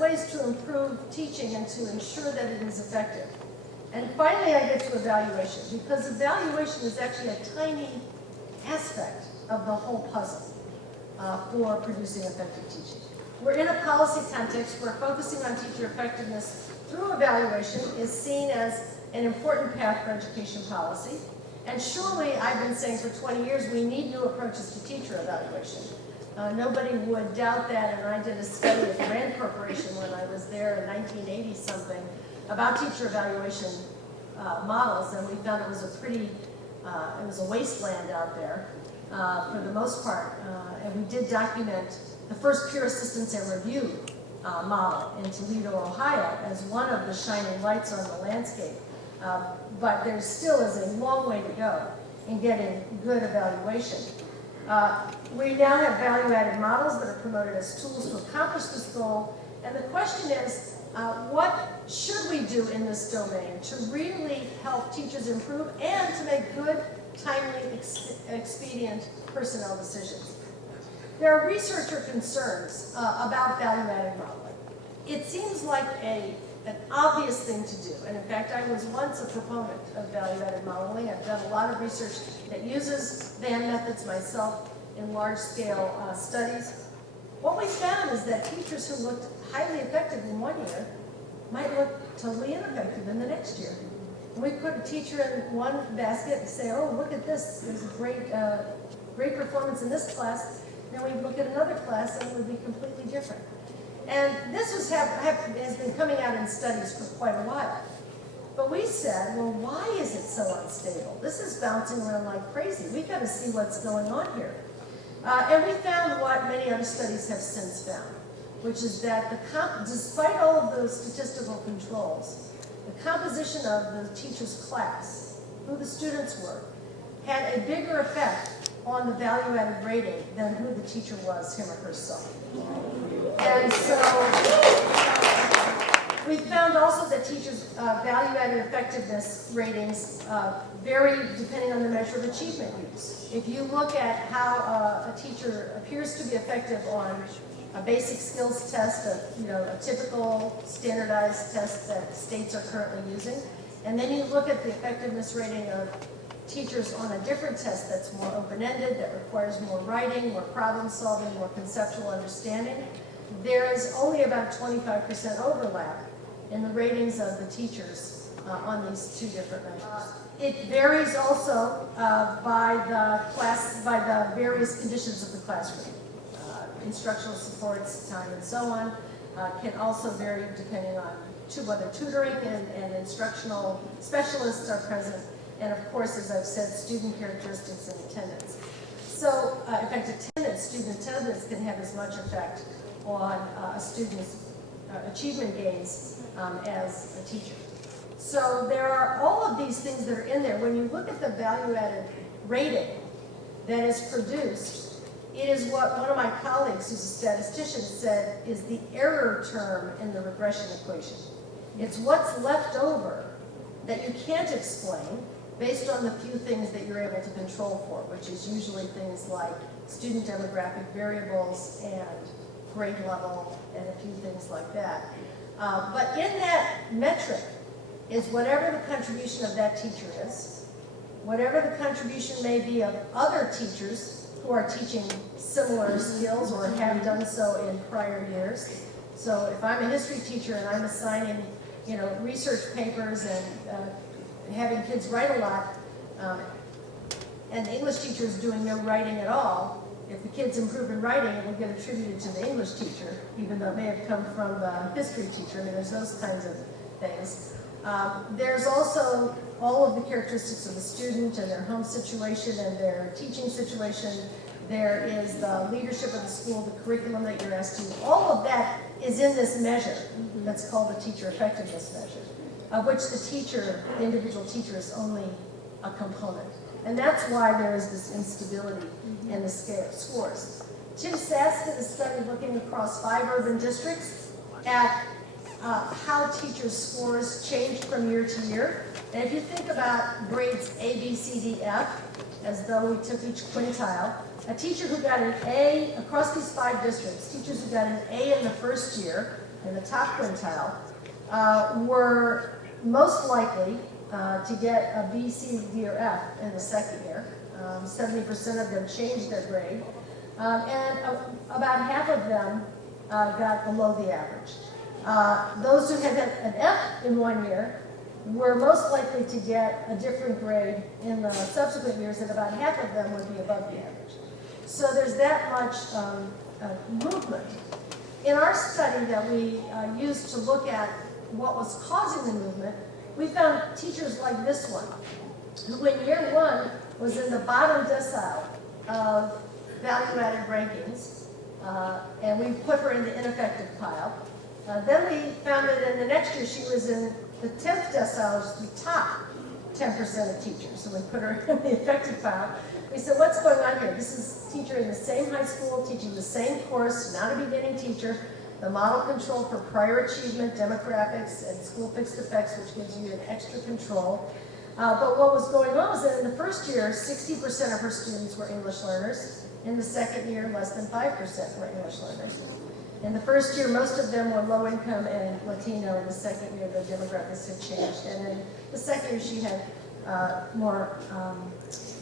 ways to improve teaching and to ensure that it is effective. And finally, I get to evaluation, because evaluation is actually a tiny aspect of the whole puzzle for producing effective teaching. We're in a policy context where focusing on teacher effectiveness through evaluation is seen as an important path for education policy. And surely, I've been saying for 20 years, we need new approaches to teacher evaluation. Nobody would doubt that, and I did a study at the Rand Corporation when I was there in 1980-something about teacher evaluation models, and we found it was a wasteland out there for the most part. And we did document the first peer assistance and review model in Toledo, Ohio, as one of the shining lights on the landscape. But there still is a long way to go in getting good evaluation. We now have value-added models that are promoted as tools to accomplish this goal. And the question is, what should we do in this domain to really help teachers improve and to make good, timely, expedient personnel decisions? There are researcher concerns about value-added modeling. It seems like an obvious thing to do. And in fact, I was once a proponent of value-added modeling. I've done a lot of research that uses VAM methods myself in large-scale studies. What we found is that teachers who looked highly effective in one year might look totally ineffective in the next year. And we put a teacher in one basket and say, oh, look at this. There's a great performance in this class. Then we look at another class and it would be completely different. And this has been coming out in studies for quite a while. But we said, well, why is it so unstable? This is bouncing around like crazy. We've got to see what's going on here. And we found what many other studies have since found, which is that despite all of those statistical controls, the composition of the teacher's class, who the students were, had a bigger effect on the value-added rating than who the teacher was, him or herself. And so we found also that teachers' value-added effectiveness ratings vary depending on the measure of achievement use. If you look at how a teacher appears to be effective on a basic skills test, a typical standardized test that states are currently using, and then you look at the effectiveness rating of teachers on a different test that's more open-ended, that requires more writing, more problem-solving, more conceptual understanding, there is only about 25% overlap in the ratings of the teachers on these two different measures. It varies also by the various conditions of the classroom. Instructional supports, time, and so on can also vary depending on whether tutoring and instructional specialists are present, and of course, as I've said, student characteristics and attendance. So, in fact, student attendance can have as much effect on a student's achievement gains as a teacher. So there are all of these things that are in there. When you look at the value-added rating that is produced, it is what one of my colleagues, who's a statistician, said is the error term in the regression equation. It's what's left over that you can't explain based on the few things that you're able to control for, which is usually things like student demographic variables and grade level and a few things like that. But in that metric is whatever the contribution of that teacher is, whatever the contribution may be of other teachers who are teaching similar skills or have done so in prior years. So if I'm a history teacher and I'm assigning, research papers and having kids write a lot, and the English teacher is doing no writing at all, if the kids improve in writing, it will get attributed to the English teacher, even though it may have come from the history teacher. I mean, there's those kinds of things. There's also all of the characteristics of the student and their home situation and their teaching situation. There is the leadership of the school, the curriculum that you're asked to. All of that is in this measure that's called the teacher effectiveness measure, of which the individual teacher is only a component. And that's why there is this instability in the scores. Tim Sass did a study looking across 5 urban districts at how teachers' scores changed from year to year. And if you think about grades A, B, C, D, F, as though we took each quintile, a teacher who got an A across these 5 districts, teachers who got an A in the first year, in the top quintile, were most likely to get a B, C, D, or F in the second year. 70% of them changed their grade, and about half of them got below the average. Those who had an F in one year were most likely to get a different grade in the subsequent years, and about half of them would be above the average. So there's that much movement. In our study that we used to look at what was causing the movement, we found teachers like this one, who in year 1 was in the bottom decile of value-added rankings, and we put her in the ineffective pile. Then we found that in the next year she was in the 10th decile, the top 10% of teachers. So we put her in the effective pile. We said, what's going on here? This is a teacher in the same high school, teaching the same course, not a beginning teacher. The model control for prior achievement, demographics, and school fixed effects, which gives you an extra control. But what was going on was that in the first year, 60% of her students were English learners. In the second year, less than 5% were English learners. In the first year, most of them were low income and Latino. In the second year, the demographics had changed. And in the second year, she had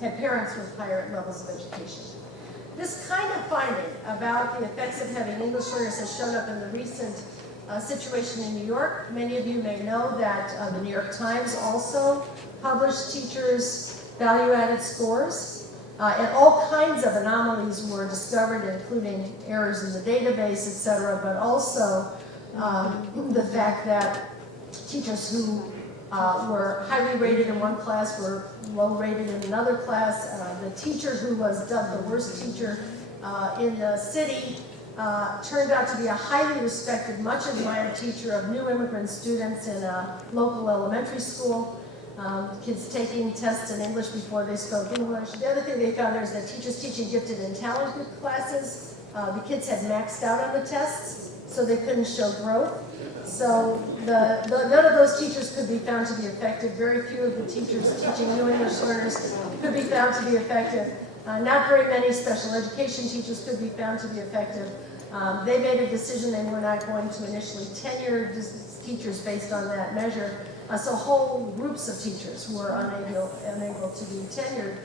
had parents with higher levels of education. This kind of finding about the effects of having English learners has shown up in the recent situation in New York. Many of you may know that the New York Times also published teachers' value-added scores, and all kinds of anomalies were discovered, including errors in the database, etc., but also the fact that teachers who were highly rated in one class were low rated in another class. The teacher who was dubbed the worst teacher in the city turned out to be a highly respected, much admired teacher of new immigrant students in a local elementary school. Kids taking tests in English before they spoke English. The other thing they found there is that teachers teaching gifted and talented classes, the kids had maxed out on the tests, so they couldn't show growth. So none of those teachers could be found to be effective. Very few of the teachers teaching new English learners could be found to be effective. Not very many special education teachers could be found to be effective. They made a decision they were not going to initially tenure teachers based on that measure. So whole groups of teachers were unable to be tenured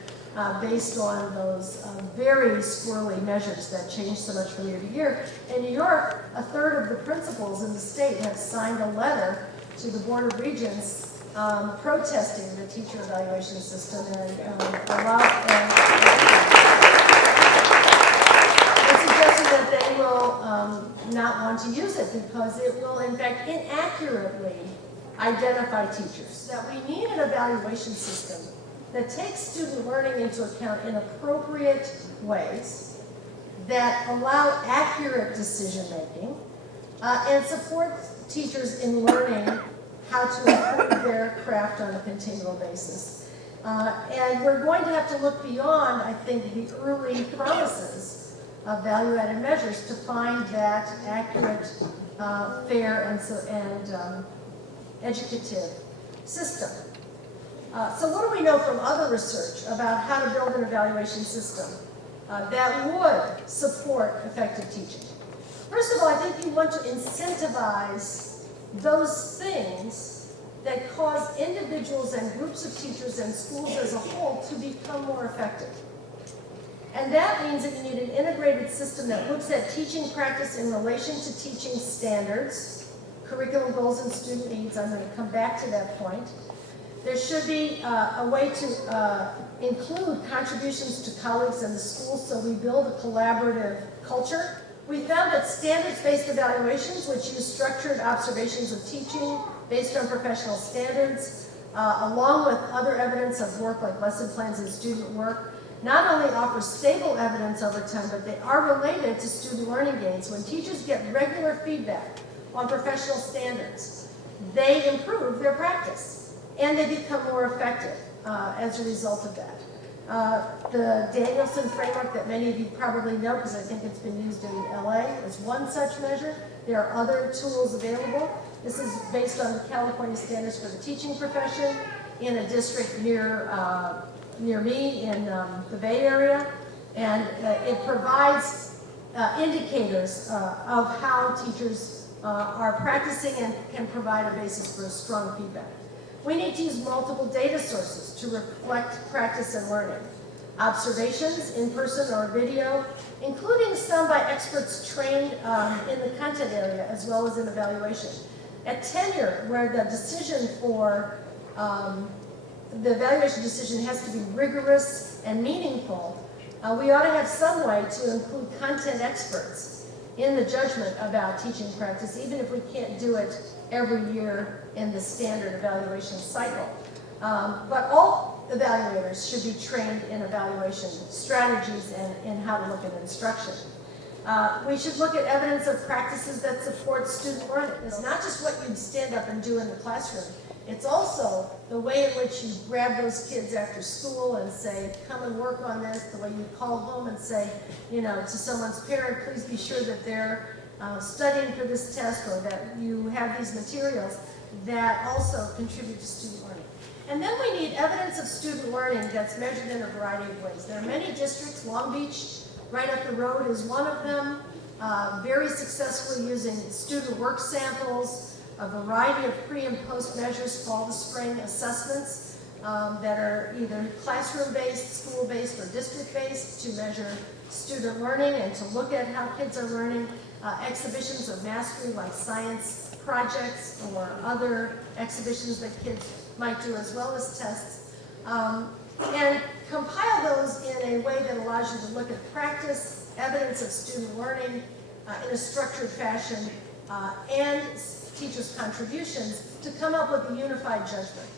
based on those very squirrely measures that changed so much from year to year. In New York, a third of the principals in the state have signed a letter to the Board of Regents protesting the teacher evaluation system and suggesting that they will not want to use it because it will, in fact, inaccurately identify teachers. That we need an evaluation system that takes student learning into account in appropriate ways, that allow accurate decision making, and support teachers in learning how to improve their craft on a continual basis. And we're going to have to look beyond, I think, the early promises of value-added measures to find that accurate, fair, and educative system. So what do we know from other research about how to build an evaluation system that would support effective teaching? First of all, I think you want to incentivize those things that cause individuals and groups of teachers and schools as a whole to become more effective. And that means that you need an integrated system that looks at teaching practice in relation to teaching standards, curriculum goals, and student needs. I'm going to come back to that point. There should be a way to include contributions to colleagues in the school, so we build a collaborative culture. We found that standards-based evaluations, which use structured observations of teaching based on professional standards, along with other evidence of work like lesson plans and student work, not only offer stable evidence over time, but they are related to student learning gains. When teachers get regular feedback on professional standards, they improve their practice. And they become more effective as a result of that. The Danielson framework that many of you probably know, because I think it's been used in LA, is one such measure. There are other tools available. This is based on the California Standards for the Teaching Profession in a district near me in the Bay Area. And it provides indicators of how teachers are practicing and can provide a basis for strong feedback. We need to use multiple data sources to reflect practice and learning. Observations, in person or video, including some by experts trained in the content area as well as in evaluation. At tenure, where the decision for the evaluation decision has to be rigorous and meaningful, we ought to have some way to include content experts in the judgment about teaching practice, even if we can't do it every year in the standard evaluation cycle. But all evaluators should be trained in evaluation strategies and in how to look at instruction. We should look at evidence of practices that support student learning. It's not just what you'd stand up and do in the classroom. It's also the way in which you grab those kids after school and say, come and work on this, the way you call home and say, you know, to someone's parent, please be sure that they're studying for this test or that you have these materials that also contribute to student learning. And then we need evidence of student learning that's measured in a variety of ways. There are many districts, Long Beach, right up the road is one of them, very successfully using student work samples, a variety of pre and post measures, fall to spring assessments that are either classroom-based, school-based, or district-based to measure student learning and to look at how kids are learning, exhibitions of mastery like science projects or other exhibitions that kids might do as well as tests, and compile those in a way that allows you to look at practice, evidence of student learning in a structured fashion, and teachers' contributions to come up with a unified judgment.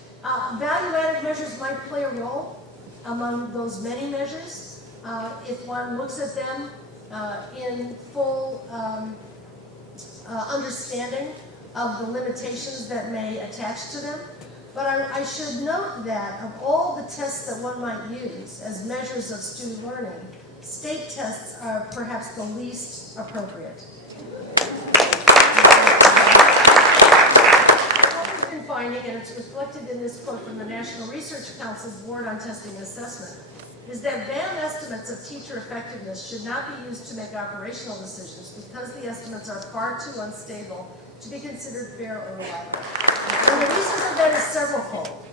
Value-added measures might play a role among those many measures if one looks at them in full understanding of the limitations that may attach to them. But I should note that of all the tests that one might use as measures of student learning, state tests are perhaps the least appropriate. What we've been finding, and it's reflected in this quote from the National Research Council's Board on Testing and Assessment, is that VAM estimates of teacher effectiveness should not be used to make operational decisions because the estimates are far too unstable to be considered fair or reliable. And the reason for that is severalfold.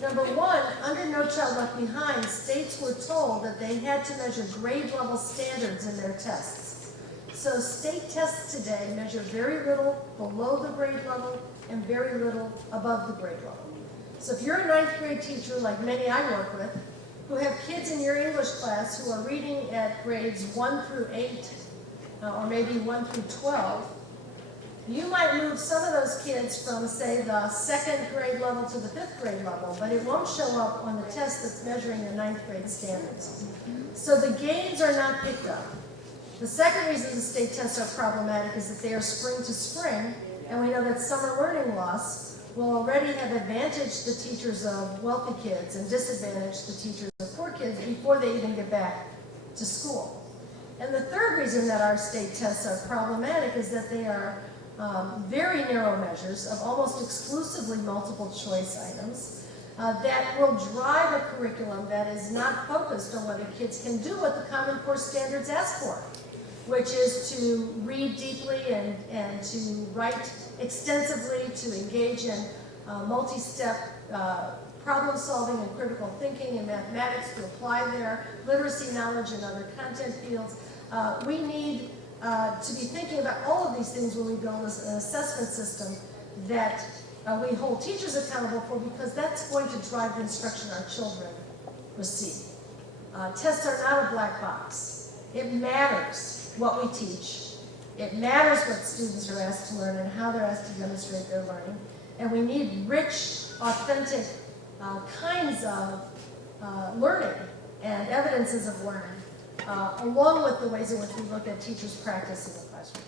Number one, under No Child Left Behind, states were told that they had to measure grade level standards in their tests. So state tests today measure very little below the grade level and very little above the grade level. So if you're a 9th grade teacher, like many I work with, who have kids in your English class who are reading at grades 1 through 8, or maybe 1 through 12, you might move some of those kids from, say, the 2nd grade level to the 5th grade level, but it won't show up on the test that's measuring the 9th grade standards. So the gains are not picked up. The second reason the state tests are problematic is that they are spring to spring, and we know that summer learning loss will already have advantaged the teachers of wealthy kids and disadvantaged the teachers of poor kids before they even get back to school. And the third reason that our state tests are problematic is that they are very narrow measures of almost exclusively multiple choice items that will drive a curriculum that is not focused on whether kids can do what the Common Core standards ask for, which is to read deeply and to write extensively, to engage in multi-step problem solving and critical thinking in mathematics, to apply their literacy knowledge in other content fields. We need to be thinking about all of these things when we build an assessment system that we hold teachers accountable for, because that's going to drive the instruction our children receive. Tests are not a black box. It matters what we teach. It matters what students are asked to learn and how they're asked to demonstrate their learning. And we need rich, authentic kinds of learning and evidences of learning, along with the ways in which we look at teachers' practice in the classroom.